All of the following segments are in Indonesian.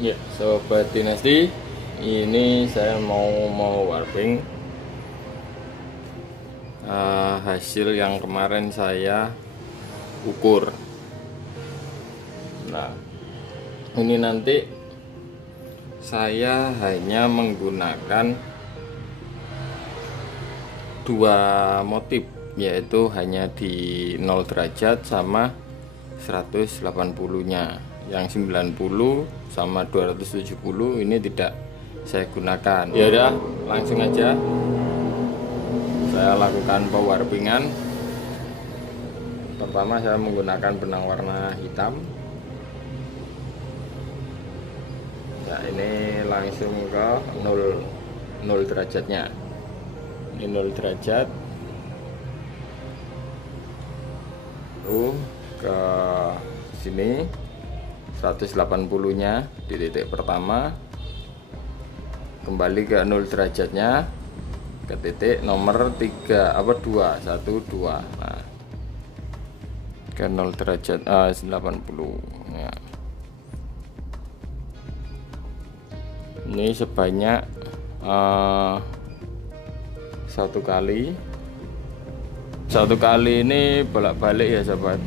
Ya, Sobat Dinasti, ini saya mau warping hasil yang kemarin saya ukur. Nah, ini nanti saya hanya menggunakan dua motif, yaitu hanya di 0 derajat sama 180 nya. Yang 90 sama 270 ini tidak saya gunakan. Ya udah, langsung aja saya lakukan pewarpingan. Pertama saya menggunakan benang warna hitam. Ya, ini langsung ke 0 derajatnya. Ini 0 derajat. Ke sini 180 nya di titik pertama, kembali ke 0 derajatnya ke titik nomor 3 2 1 2. Nah, ke 0 derajat 90 ya. Ini sebanyak satu kali ini bolak-balik ya sobat.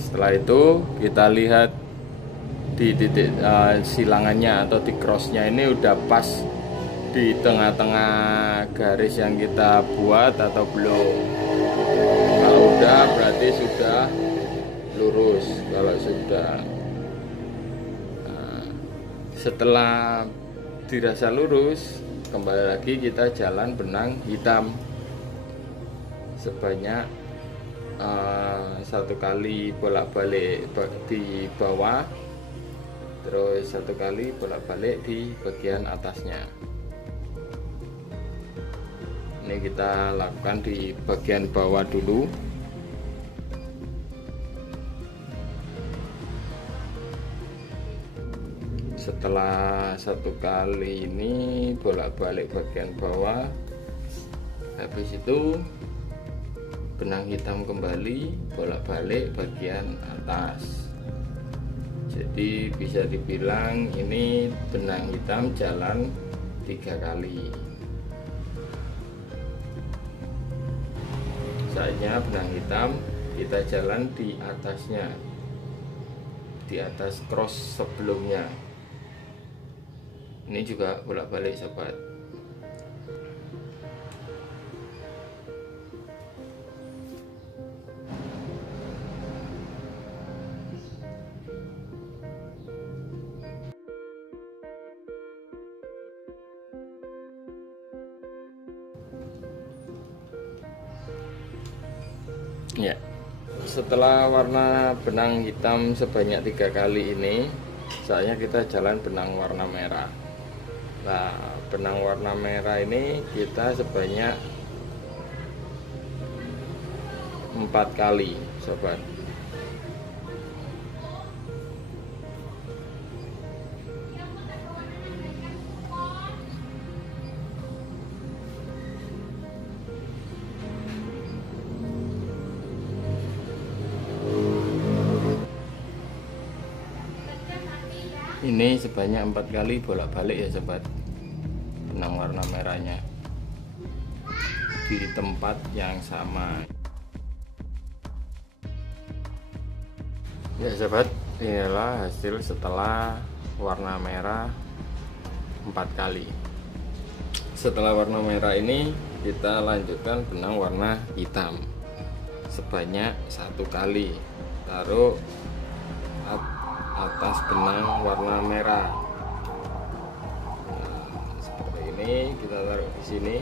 Setelah itu kita lihat di titik silangannya atau di crossnya ini udah pas di tengah-tengah garis yang kita buat atau belum. Kalau udah berarti sudah lurus. Kalau sudah setelah dirasa lurus, kembali lagi kita jalan benang hitam sebanyak satu kali bolak-balik di bawah, terus satu kali bolak-balik di bagian atasnya. Ini kita lakukan di bagian bawah dulu. Setelah satu kali ini bolak-balik bagian bawah, habis itu benang hitam kembali bolak-balik bagian atas. Jadi bisa dibilang ini benang hitam jalan 3 kali. Saatnya benang hitam kita jalan di atasnya, di atas cross sebelumnya. Ini juga bolak-balik sobat. Ya, setelah warna benang hitam sebanyak 3 kali ini, saatnya kita jalan benang warna merah. Nah, benang warna merah ini kita sebanyak 4 kali, sobat. Ini sebanyak 4 kali bolak-balik ya sobat, benang warna merahnya di tempat yang sama. Ya sobat, inilah hasil setelah warna merah 4 kali. Setelah warna merah ini kita lanjutkan benang warna hitam sebanyak 1 kali. Taruh atas benang warna merah. Nah, seperti ini kita taruh di sini.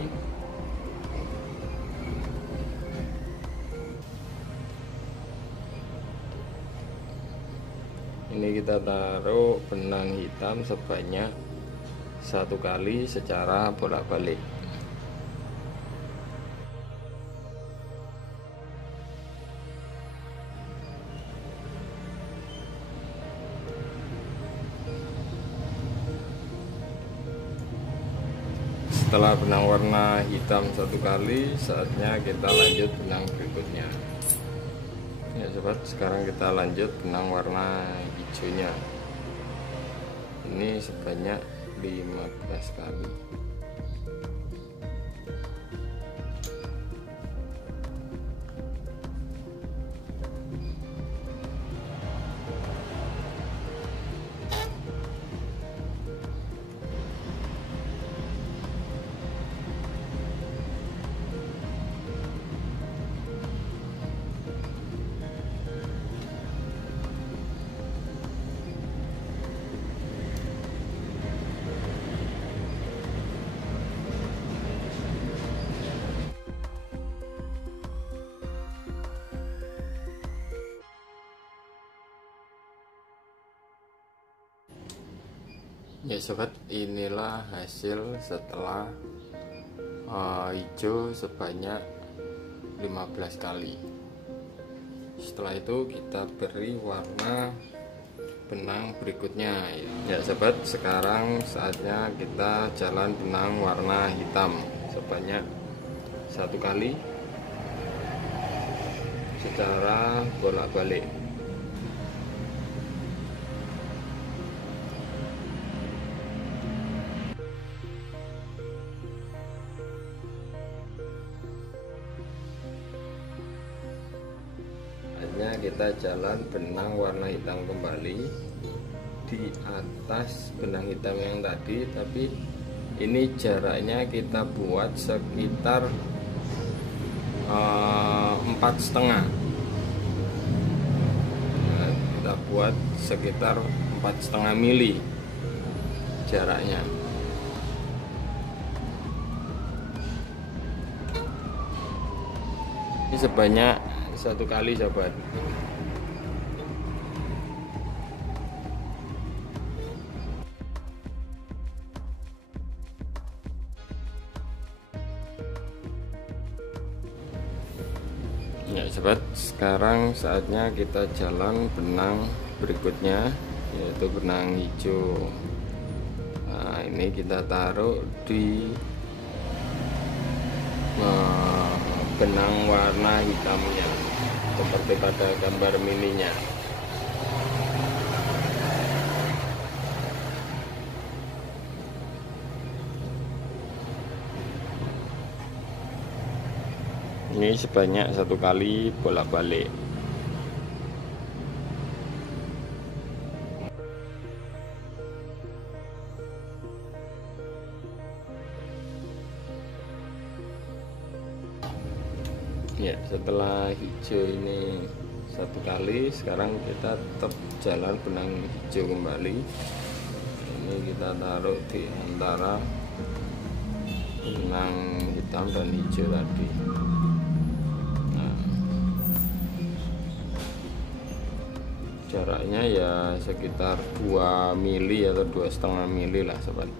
Ini kita taruh benang hitam sebanyak 1 kali secara bolak-balik. setelah benang warna hitam satu kali, saatnya kita lanjut benang berikutnya. Ya sobat, sekarang kita lanjut benang warna hijaunya. Ini sebanyak 15 kali. Ya sobat, inilah hasil setelah hijau sebanyak 15 kali. Setelah itu kita beri warna benang berikutnya. Ya sobat, sekarang saatnya kita jalan benang warna hitam sebanyak satu kali secara bolak-balik. Kita jalan benang warna hitam kembali di atas benang hitam yang tadi, tapi ini jaraknya kita buat sekitar 4,5. Nah, kita buat sekitar 4,5 mili jaraknya. Ini sebanyak satu kali sobat. Ya sobat, sekarang saatnya kita jalan benang berikutnya, yaitu benang hijau. Nah, ini kita taruh di benang warna hitamnya seperti pada gambar mininya. Ini sebanyak satu kali bolak-balik. Ya, setelah hijau ini satu kali, sekarang kita tetap jalan benang hijau kembali. Ini kita taruh di antara benang hitam dan hijau tadi. Nah, jaraknya ya sekitar 2 mili atau 2,5 mili lah sobat.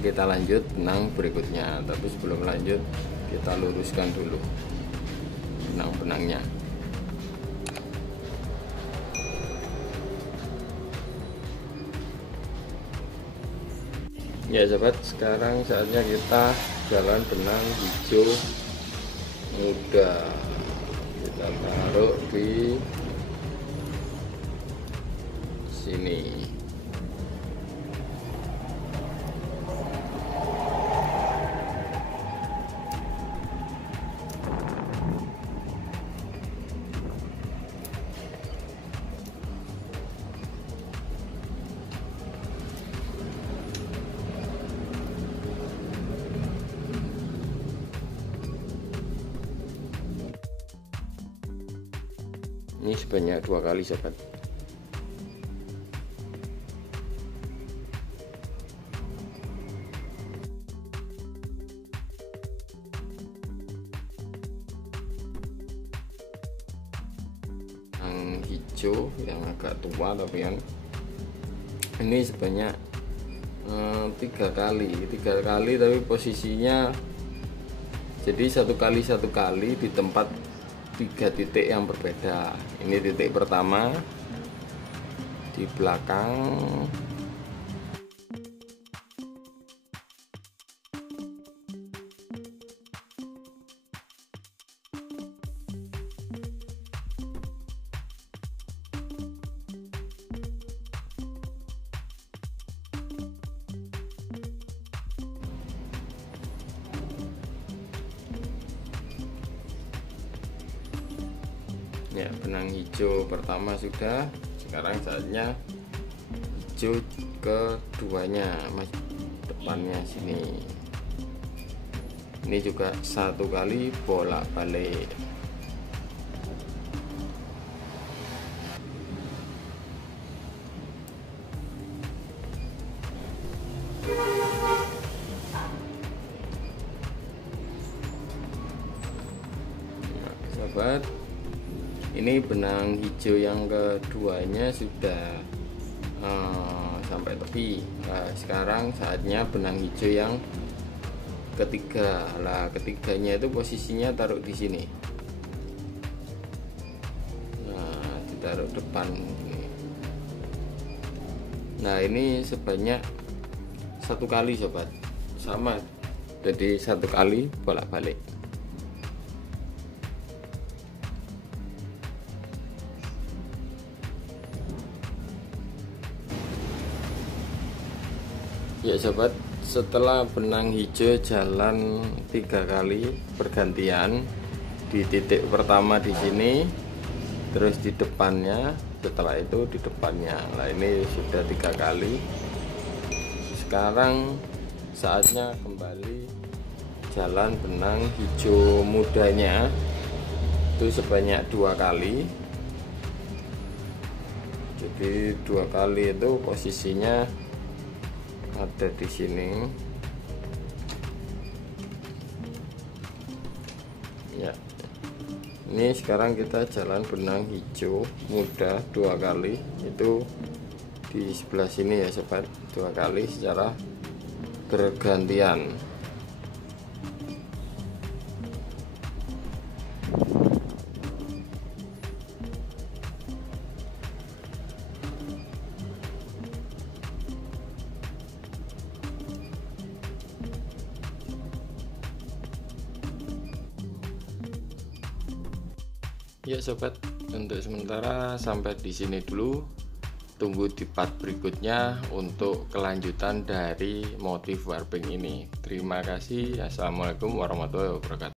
Kita lanjut benang berikutnya, tapi sebelum lanjut kita luruskan dulu benang-benangnya. Ya sobat, sekarang saatnya kita jalan benang hijau muda. Kita taruh di sini. Ini sebanyak 2 kali sobat. hijau yang agak tua, tapi kan ini sebanyak 3 kali, tapi posisinya jadi satu kali di tempat 3 titik yang berbeda. Ini titik pertama di belakang, ya. Benang hijau pertama sudah, sekarang saatnya hijau keduanya, depannya sini. Ini juga 1 kali bolak-balik. Nah, sahabat, ini benang hijau yang keduanya sudah sampai tepi. Nah, sekarang saatnya benang hijau yang ketiga. Lah, ketiganya itu posisinya taruh di sini. Nah, ditaruh depan ini. Nah, ini sebanyak 1 kali sobat, sama, jadi 1 kali bolak-balik. Ya sobat, setelah benang hijau jalan 3 kali bergantian di titik pertama di sini, terus di depannya, setelah itu di depannya. Nah, ini sudah 3 kali. Sekarang saatnya kembali jalan benang hijau mudanya, itu sebanyak 2 kali. Jadi 2 kali itu posisinya ada di sini. Ya, ini sekarang kita jalan benang hijau muda 2 kali, itu di sebelah sini ya sobat, 2 kali secara bergantian. Ya sobat, untuk sementara sampai di sini dulu. Tunggu di part berikutnya untuk kelanjutan dari motif warping ini. Terima kasih. Assalamualaikum warahmatullahi wabarakatuh.